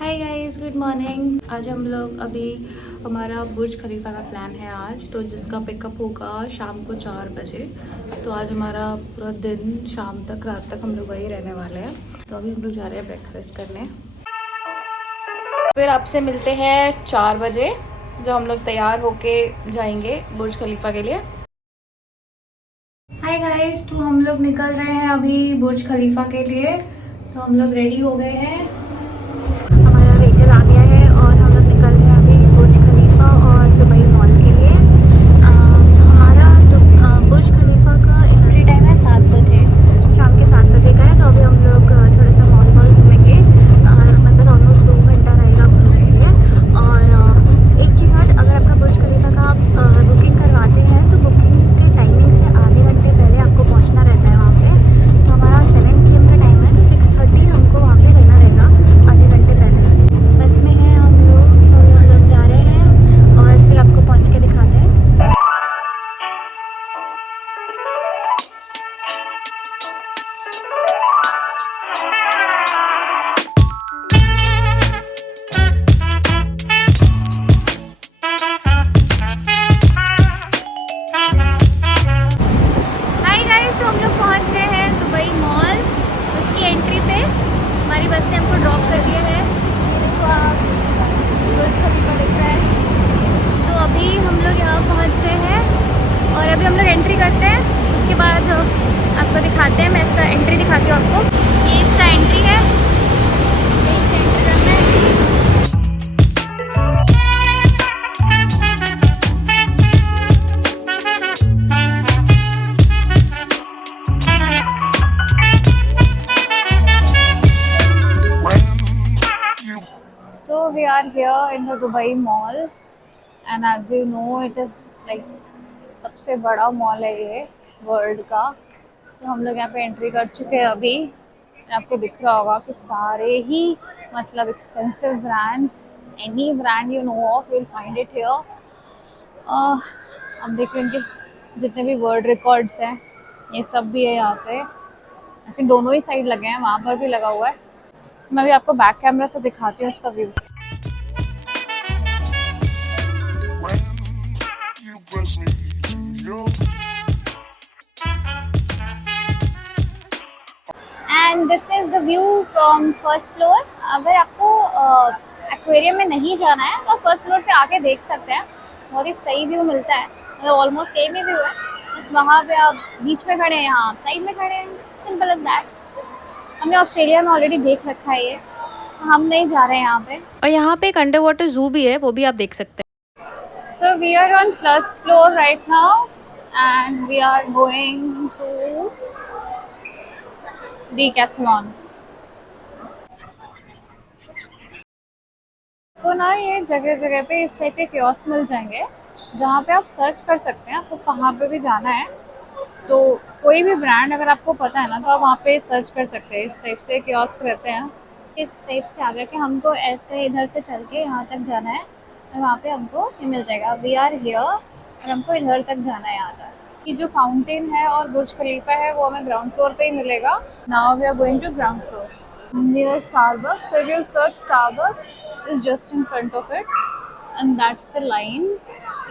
Hi guys, good morning. आज हम लोग हमारा बुर्ज खलीफा का प्लान है आज, तो जिसका पिकअप होगा शाम को 4 बजे। तो आज हमारा पूरा दिन शाम तक रात तक हम लोग वहीं रहने वाले हैं। तो अभी हम लोग जा रहे हैं ब्रेकफास्ट करने, फिर आपसे मिलते हैं 4 बजे जब हम लोग तैयार होके जाएंगे बुर्ज खलीफा के लिए। हाय गाइस, तो हम लोग निकल रहे हैं अभी बुर्ज खलीफा के लिए। तो हम लोग रेडी हो गए हैं, हमारा व्हीकल आ गया है और हम लोग निकल रहे हैं अभी बुर्ज खलीफा और दुबई मॉल के लिए। हमारा बुर्ज खलीफा का एंट्री टाइम है 7 बजे, शाम के 7 बजे का है। तो अभी हम लोग थोड़ा सा मॉल घूमेंगे। हमारे पास ऑलमोस्ट 2 घंटा रहेगा घूमने के लिए। और एक चीज़ और, अगर आपका बुर्ज खलीफा का आप बुकिंग करवाते हैं तो बुकिंग के टाइमिंग से आधे घंटे पहले आपको पहुँचना रहता है वहाँ पे। तो हमारा 7 PM का टाइम है, तो 6:30 हमको वहाँ पे रहना रहेगा, आधे घंटे पहले। बस में हैं हम लोग, तो अभी हम लोग जा रहे हैं और फिर आपको पहुँच के दिखाते हैं। हाय गाइस, तो हम लोग पहुँच गए हैं दुबई मॉल। उसकी एंट्री पे हमारी बस ने हमको ड्रॉप कर दिया है। ये देखो आप, बुर्ज खलीफा दिख रहा है। तो अभी हम लोग यहाँ पहुँच गए हैं और अभी हम लोग एंट्री करते हैं। उसके बाद आपको दिखाते हैं, मैं इसका एंट्री दिखाती हूँ आपको। ये इसका एंट्री है, यहीं से एंट्री करना है। So we are here in the Dubai Mall and as you know it is like सबसे बड़ा मॉल है ये वर्ल्ड का। तो हम लोग यहाँ पे एंट्री कर चुके हैं अभी। आपको दिख रहा होगा कि सारे ही मतलब expensive brands, any brand you know of will find it here. अब देख रहे हैं कि जितने भी वर्ल्ड रिकॉर्ड्स हैं ये सब भी है यहाँ पे। फिर दोनों ही साइड लगे हैं, वहाँ पर भी लगा हुआ है। मैं भी आपको बैक कैमरा से दिखाती हूँ इसका view. And this is the view from first floor. अगर आपको एक्वेरियम में नहीं जाना है तो फर्स्ट फ्लोर से आके देख सकते हैं, बहुत ही सही व्यू मिलता है। मतलब ऑलमोस्ट सेम ही व्यू है, बस वहाँ पे आप बीच में खड़े हैं, यहाँ आप साइड में खड़े हैं, सिंपल एज दैट। हमने ऑस्ट्रेलिया में ऑलरेडी देख रखा है ये, हम नहीं जा रहे हैं यहाँ पे। और यहाँ पे एक अंडर वाटर जू भी है, वो भी आप देख सकते हैं। So we are on first floor right now and we are going to Decathlon। तो ना ये जगह जगह पे इस टाइप के कियोस्क मिल जाएंगे जहाँ पे आप सर्च कर सकते हैं आपको कहाँ पे भी जाना है। तो कोई भी ब्रांड अगर आपको पता है ना तो आप वहाँ पे सर्च कर सकते हैं। इस टाइप से कियोस्क रहते हैं। इस टाइप से आ गया कि हमको ऐसे इधर से चल के यहाँ तक जाना है और वहाँ पे हमको ये मिल जाएगा, वी आर हियर, और हमको इधर तक जाना है यहाँ तक। कि जो फाउंटेन है और बुर्ज खलीफा है वो हमें ग्राउंड फ्लोर पे ही मिलेगा। Now we are going to ground floor near Starbucks. So if you search Starbucks is just in front of it and that's the line.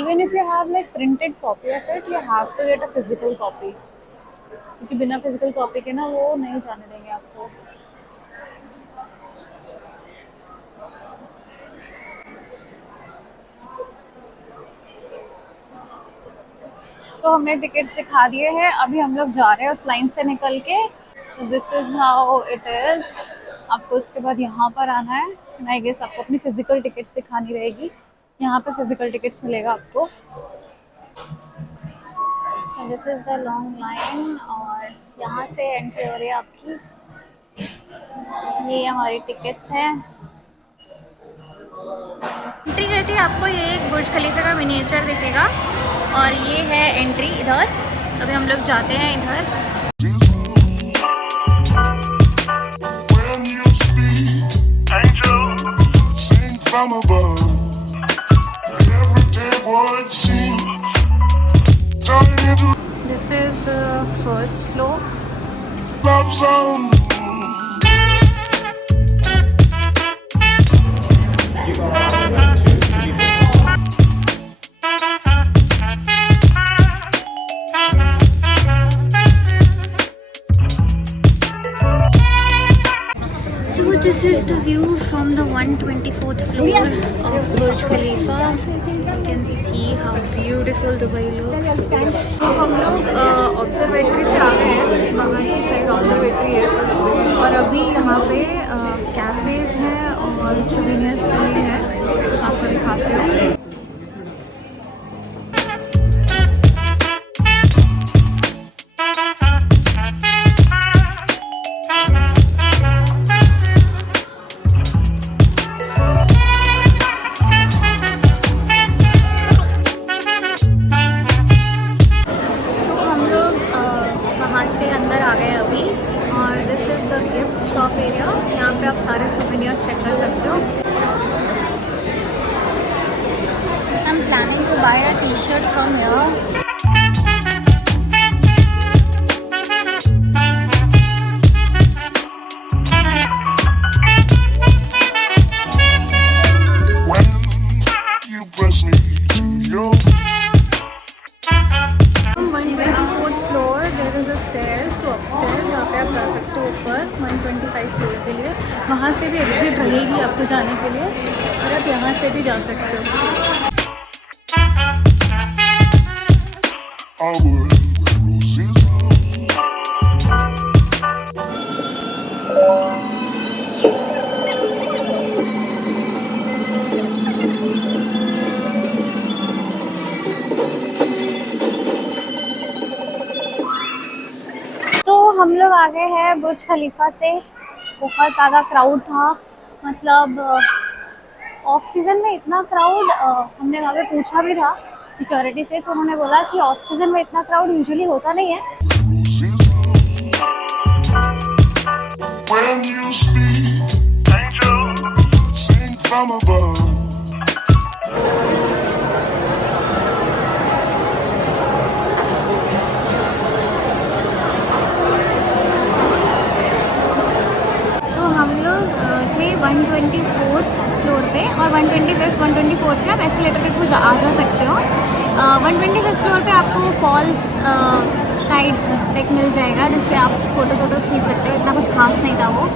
Even if you have like printed copy of it, you have to get a physical copy, क्योंकि बिना physical copy के ना वो नहीं जाने देंगे आपको। तो हमने टिकट्स दिखा दिए हैं, अभी हम लोग जा रहे हैं उस लाइन से निकल के। तो this is how it is. आपको उसके बाद यहाँ पर आना है। आई गेस आपको अपनी फिजिकल टिकट्स दिखानी रहेगी, यहाँ पे फिजिकल टिकट्स मिलेगा आपको। This is the long line और यहाँ से एंट्री हो रही है आपकी। ये हमारी टिकट्स हैं। एंट्री करती है आपको ये एक बुर्ज खलीफा का मिनिएचर दिखेगा और ये है एंट्री इधर। तो अभी हम लोग जाते हैं इधर। From above, this is the first floor. Love zone. view from the 124th floor of Burj Khalifa. You can see how beautiful Dubai looks. तो हम लोग ऑब्जर्वेटरी से आ गए हैं, बाहर की साइड ऑब्जर्वेटरी है और अभी यहाँ पे कैफ़ेज़ हैं और सोवेनियर्स के लिए हैं, आपको दिखाते हो। शॉप एरिया, यहाँ पे आप सारे सोवेनियर्स चेक कर सकते हो। I am planning to buy a T shirt from here. आप जा सकते हो ऊपर 125 फ्लोर के लिए, वहाँ से भी एग्जिट रहेगी आपको जाने के लिए और आप यहाँ से भी जा सकते हो। हम लोग आ गए हैं बुर्ज खलीफा से। बहुत ज़्यादा क्राउड था, मतलब ऑफ सीज़न में इतना क्राउड हमने वहाँ पे पूछा भी था सिक्योरिटी से, तो उन्होंने बोला कि ऑफ सीज़न में इतना क्राउड यूजुअली होता नहीं है। थे 124th फ्लोर पे और 125th 124th पे आप एस्केलेटर पे कुछ आ जा सकते हो। 125th फ्लोर पे आपको फॉल्स स्काई डेक मिल जाएगा जिसपे आप फोटोज खींच सकते हो। इतना कुछ खास नहीं था वो।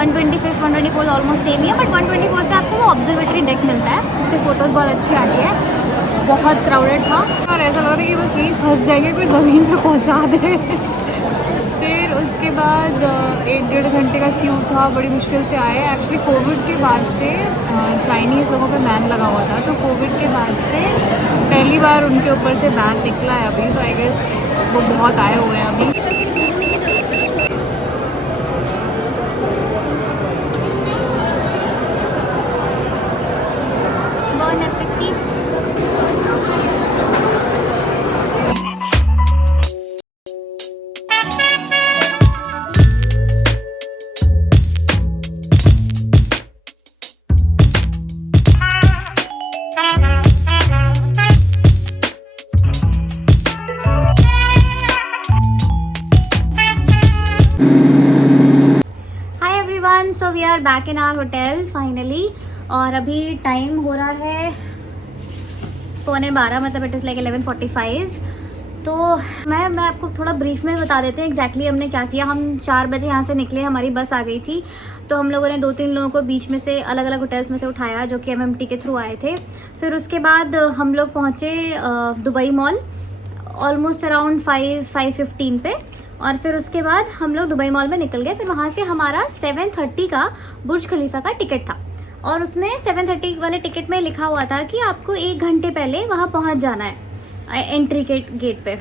125th 124th ऑलमोस्ट सेम ही है, बट 124th पे आपको वो ऑब्जर्वेटरी डेक मिलता है जिससे फ़ोटोज़ बहुत अच्छी आती है। बहुत क्राउडेड था और ऐसा लग रहा है कि बस यहीं फंस जाएंगे, कोई ज़मीन पे पहुँचा दे। फिर उसके बाद 1-1.5 घंटे का क्यू था, बड़ी मुश्किल से आए। एक्चुअली कोविड के बाद से चाइनीज़ लोगों पे बैन लगा हुआ था, तो कोविड के बाद से पहली बार उनके ऊपर से बैन निकला है अभी, तो आई गेस वो बहुत आए हुए हैं अभी। So we are back in our hotel finally, और अभी टाइम हो रहा है 11:15, मतलब इट इज़ लाइक 11:45। तो मैं आपको थोड़ा ब्रीफ में बता देते हैं एग्जैक्टली हमने क्या किया। हम 4 बजे यहाँ से निकले, हमारी बस आ गई थी, तो हम लोगों ने 2-3 लोगों को बीच में से अलग अलग होटल्स में से उठाया जो कि MMT के थ्रू आए थे। फिर उसके बाद हम लोग पहुँचे दुबई मॉल ऑलमोस्ट अराउंड 5:15 पे, और फिर उसके बाद हम लोग दुबई मॉल में निकल गए। फिर वहाँ से हमारा 7:30 का बुर्ज खलीफा का टिकट था, और उसमें 7:30 वाले टिकट में लिखा हुआ था कि आपको 1 घंटे पहले वहाँ पहुँच जाना है एंट्री गेट पे।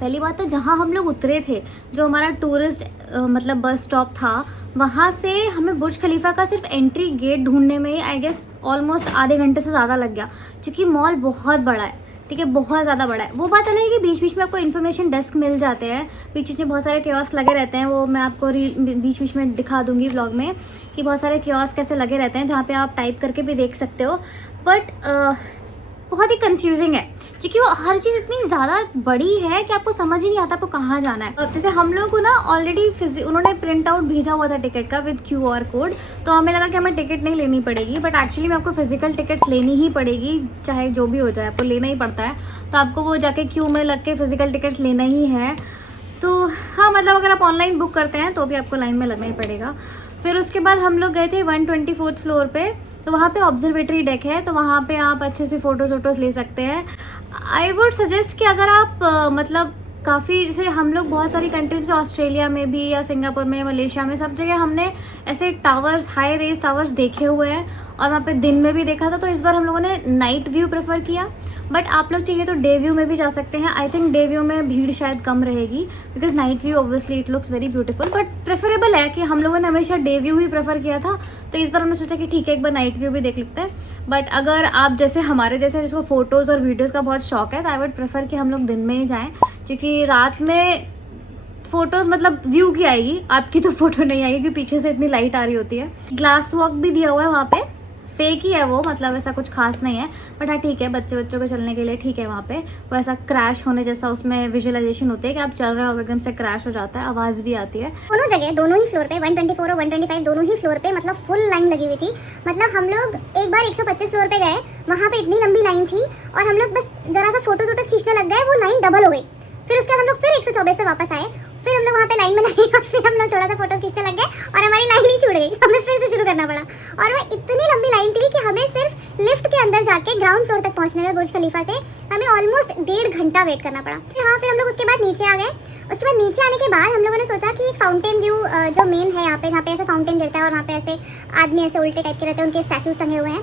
पहली बात तो जहाँ हम लोग उतरे थे, जो हमारा टूरिस्ट मतलब बस स्टॉप था, वहाँ से हमें बुर्ज खलीफा का सिर्फ एंट्री गेट ढूंढने में आई गेस ऑलमोस्ट आधे घंटे से ज़्यादा लग गया, क्योंकि मॉल बहुत बड़ा है। ठीक है, बहुत ज़्यादा बड़ा है। वो बात अलग है कि बीच बीच में आपको इन्फॉर्मेशन डेस्क मिल जाते हैं, बीच बीच में बहुत सारे कियोस्क लगे रहते हैं, वो मैं आपको बीच बीच में दिखा दूंगी व्लॉग में कि बहुत सारे कियोस्क कैसे लगे रहते हैं जहाँ पे आप टाइप करके भी देख सकते हो। बट बहुत ही कंफ्यूजिंग है, क्योंकि वो हर चीज़ इतनी ज़्यादा बड़ी है कि आपको समझ ही नहीं आता आपको कहाँ जाना है। जैसे हम लोग को ना ऑलरेडी उन्होंने प्रिंट आउट भेजा हुआ था टिकट का विद QR कोड, तो हमें लगा कि हमें टिकट नहीं लेनी पड़ेगी, बट एक्चुअली में आपको फिजिकल टिकट्स लेनी ही पड़ेगी, चाहे जो भी हो जाए आपको लेना ही पड़ता है। तो आपको वो जाके क्यू में लग के फिजिकल टिकट्स लेना ही है। तो हाँ, मतलब अगर आप ऑनलाइन बुक करते हैं तो भी आपको लाइन में लगना ही पड़ेगा। फिर उसके बाद हम लोग गए थे 124th फ्लोर पे, तो वहाँ पे ऑब्जर्वेटरी डेक है, तो वहाँ पे आप अच्छे से फ़ोटोज़ वोटोज़ ले सकते हैं। आई वुड सजेस्ट कि अगर आप मतलब काफ़ी, जैसे हम लोग बहुत सारी कंट्रीज में, ऑस्ट्रेलिया में भी या सिंगापुर में, मलेशिया में, सब जगह हमने ऐसे टावर्स, हाई रेज टावर्स देखे हुए हैं और वहाँ पे दिन में भी देखा था। तो इस बार हम लोगों ने नाइट व्यू प्रेफर किया, बट आप लोग चाहिए तो डे व्यू में भी जा सकते हैं। आई थिंक डे व्यू में भीड़ शायद कम रहेगी, because night view obviously it looks very beautiful, but preferable है कि हम लोगों ने हमेशा डे व्यू ही प्रेफर किया था, तो इस बार हमने सोचा कि ठीक है एक बार नाइट व्यू भी देख लेते हैं। बट अगर आप जैसे हमारे जैसे जिसको फोटोज़ और वीडियोज़ का बहुत शौक है, तो आई वुड प्रेफर कि हम लोग दिन में ही जाएँ, क्योंकि रात में फोटोज मतलब व्यू की आएगी, आपकी तो फोटो नहीं आएगी क्योंकि पीछे से इतनी लाइट आ रही होती है। ग्लास वॉक भी दिया हुआ है वहाँ पे, फेक ही है वो, मतलब ऐसा कुछ खास नहीं है, बट हाँ ठीक है, बच्चों को चलने के लिए ठीक है। वहाँ पे वो ऐसा क्रैश होने जैसा उसमें विजुअलाइजेशन होती है कि आप चल रहे हो एकदम से क्रैश हो जाता है, आवाज़ भी आती है। दोनों जगह, दोनों ही फ्लोर पे 124 और 125 दोनों ही फ्लोर पे मतलब फुल लाइन लगी हुई थी। मतलब हम लोग एक बार 125 फ्लोर पे गए, वहाँ पे इतनी लंबी लाइन थी और हम लोग बस जरा सा फोटोज वोटोज खींचने लग गए, वो लाइन डबल हो गई। फिर उसके बाद हम लोग फिर 124 पे वापस आए, फिर हम लोग वहाँ पे लाइन में लगे और फिर हम लोग थोड़ा सा फोटोज खींचने लग गए और हमारी लाइन ही छूट गई, हमें फिर से शुरू करना पड़ा। और वो इतनी लंबी लाइन थी कि हमें सिर्फ लिफ्ट के अंदर जाके ग्राउंड फ्लोर तक पहुँचने में बुर्ज खलीफा से हमें ऑलमोस्ट 1.5 घंटा वेट करना पड़ा। फिर हम लोग उसके बाद नीचे आ गए। उसके बाद नीचे आने के बाद हम लोगों ने सोचा कि एक फाउंटेन व्यू जो मेन है यहाँ पे, जहाँ पे ऐसे फाउंटेन गिरता है और वहाँ पे ऐसे आदमी ऐसे उल्टे टाइप के रहते हैं, उनके स्टैचूज टंगे हुए हैं,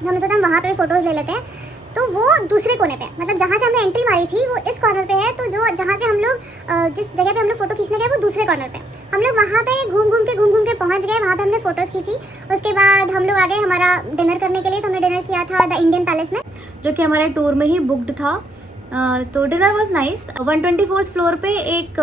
तो हमने सोचा हम वहाँ पे फोटोज ले लेते हैं। तो वो दूसरे कोने पे, मतलब जहाँ से हमने एंट्री मारी थी वो इस कॉर्नर पे है, तो जो जहाँ से हम लोग जिस जगह पे हम लोग फोटो खींचने गए वो दूसरे कॉर्नर पे। हम लोग वहाँ पे घूम घूम के पहुँच गए, वहाँ पे हमने फोटोज़ खींची। उसके बाद हम लोग आ गए हमारा डिनर करने के लिए, तो हमने डिनर किया था द इंडियन पैलेस में, जो कि हमारे टूर में ही बुक्ड था। तो dinner was nice. 124th floor पे एक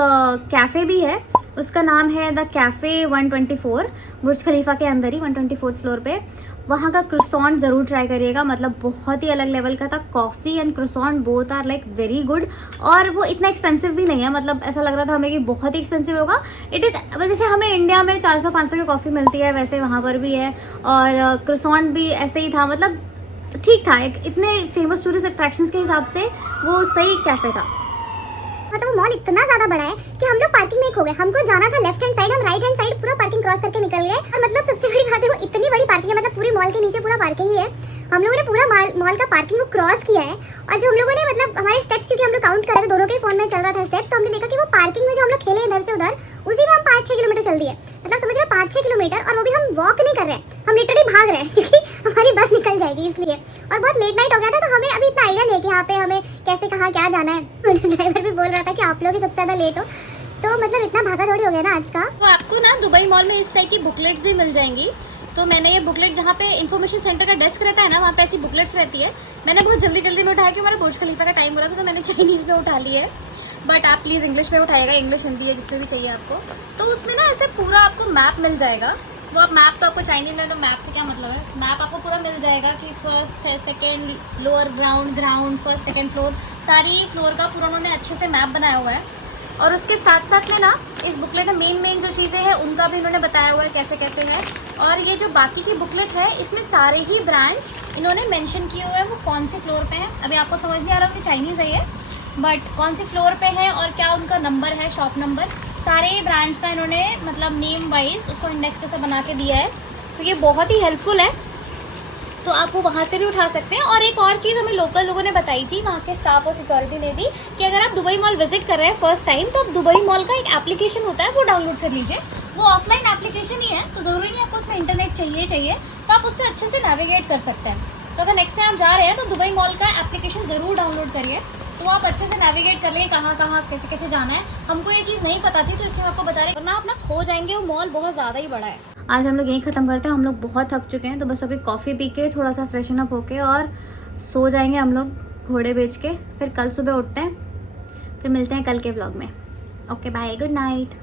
कैफ़े भी है, उसका नाम है द कैफ़े 124, बुर्ज खलीफा के अंदर ही 124th फ्लोर पे। वहाँ का क्रोसॉन्ट ज़रूर ट्राई करिएगा, मतलब बहुत ही अलग लेवल का था। Coffee and croissant both are like very good, और वो इतना एक्सपेंसिव भी नहीं है, मतलब ऐसा लग रहा था हमें कि बहुत ही एक्सपेंसिव होगा। इट इज़ जैसे हमें इंडिया में 400-500 की कॉफ़ी मिलती है, वैसे वहाँ पर भी है, और क्रोसॉन्ट भी ऐसे ही था, मतलब ठीक था। एक इतने फेमस टूरिस्ट अट्रैक्शंस के हिसाब से वो सही कैफ़े था। मतलब वो मॉल इतना ज्यादा बड़ा है कि हम लोग पार्किंग में खो गए। हमको जाना था लेफ्ट हैंड साइड, हम राइट हैंड साइड पूरा पार्किंग क्रॉस करके निकल गए। और मतलब सबसे बड़ी बात है वो इतनी बड़ी पार्किंग है, मतलब पूरी मॉल के नीचे पूरा पार्किंग ही है। हम लोगों ने पूरा मॉल का पार्किंग को क्रॉस किया है, और जो हम लोगों ने मतलब हमारे स्टेप्स, क्योंकि हम लोग काउंट कर रहे थे, दोनों के फोन में चल रहा था स्टेप्स, तो हमने देखा कि वो पार्किंग में जो हम लोग खेले इधर से उधर, उसी में हम 5-6 किलोमीटर चल दिए। मतलब समझ रहे 5-6 किलोमीटर, और वो भी हम वॉक नहीं कर रहे हैं, हम लिटरली भाग रहे हैं क्योंकि हमारी बस निकल जाएगी इसलिए। और बहुत लेट नाइट हो गया था, तो हमें अभी इतना आइडिया नहीं है कि यहाँ पे हमें कैसे कहाँ क्या जाना है। ड्राइवर भी बोल रहा था कि आप लोग ही सबसे ज़्यादा लेट हो, तो मतलब इतना भागा दौड़ी हो गया ना आज का। तो आपको ना दुबई मॉल में इस तरह की बुकलेट्स भी मिल जाएंगी। तो मैंने ये बुकलेट, जहाँ पे इन्फॉर्मेशन सेंटर का डेस्क रहता है ना, वहाँ पे ऐसी बुकलेट्स रहती है। मैंने बहुत जल्दी में उठाया क्योंकि हमारा बुर्ज खलीफा का टाइम हो रहा था, तो मैंने चाइनीज़ में उठा ली है। बट आप प्लीज़ इंग्लिश में उठाइएगा, इंग्लिश हिंदी है जिसमें भी चाहिए आपको। तो उसमें ना ऐसे पूरा आपको मैप मिल जाएगा। वो आप मैप तो आपको चाइनीज़ में, तो मैप से क्या मतलब है, मैप आपको पूरा मिल जाएगा कि फर्स्ट है, second, lower ground, first second floor, सारी फ्लोर का पूरा उन्होंने अच्छे से मैप बनाया हुआ है। और उसके साथ साथ में ना इस बुकलेट में मेन जो चीज़ें हैं उनका भी इन्होंने बताया हुआ है कैसे कैसे है। और ये जो बाकी की बुकलेट है, इसमें सारे ही ब्रांड्स इन्होंने मेंशन किए हुए हैं, वो कौन सी फ्लोर पे है। अभी आपको समझ नहीं आ रहा कि चाइनीज़ है ये, बट कौन सी फ्लोर पे है और क्या उनका नंबर है, शॉप नंबर, सारे ब्रांड्स का इन्होंने मतलब नेम वाइज उसको इंडेक्स जैसा बना के दिया है। तो ये बहुत ही हेल्पफुल है, तो आप वो वहाँ से भी उठा सकते हैं। और एक और चीज़ हमें लोकल लोगों ने बताई थी, वहाँ के स्टाफ और सिक्योरिटी ने भी, कि अगर आप दुबई मॉल विजिट कर रहे हैं फर्स्ट टाइम, तो आप दुबई मॉल का एक एप्लीकेशन होता है वो डाउनलोड कर लीजिए। वो ऑफलाइन एप्लीकेशन ही है, तो ज़रूरी नहीं आपको उसमें इंटरनेट चाहिए, तो आप उससे अच्छे से नेविगेट कर सकते हैं। तो अगर नेक्स्ट टाइम जा रहे हैं तो दुबई मॉल का एप्लीकेशन ज़रूर डाउनलोड करिए, तो आप अच्छे से नेविगेट कर लेंगे कहाँ कैसे कैसे जाना है। हमको ये चीज़ नहीं पता थी, तो इसलिए आपको बता रहे, वरना आप ना खो जाएंगे। वो मॉल बहुत ज़्यादा ही बड़ा है। आज हम लोग यहीं ख़त्म करते हैं, हम लोग बहुत थक चुके हैं, तो बस अभी कॉफ़ी पी के थोड़ा सा फ्रेशन अप होके और सो जाएंगे हम लोग घोड़े बेच के। फिर कल सुबह उठते हैं, फिर मिलते हैं कल के व्लॉग में। Okay bye, good night.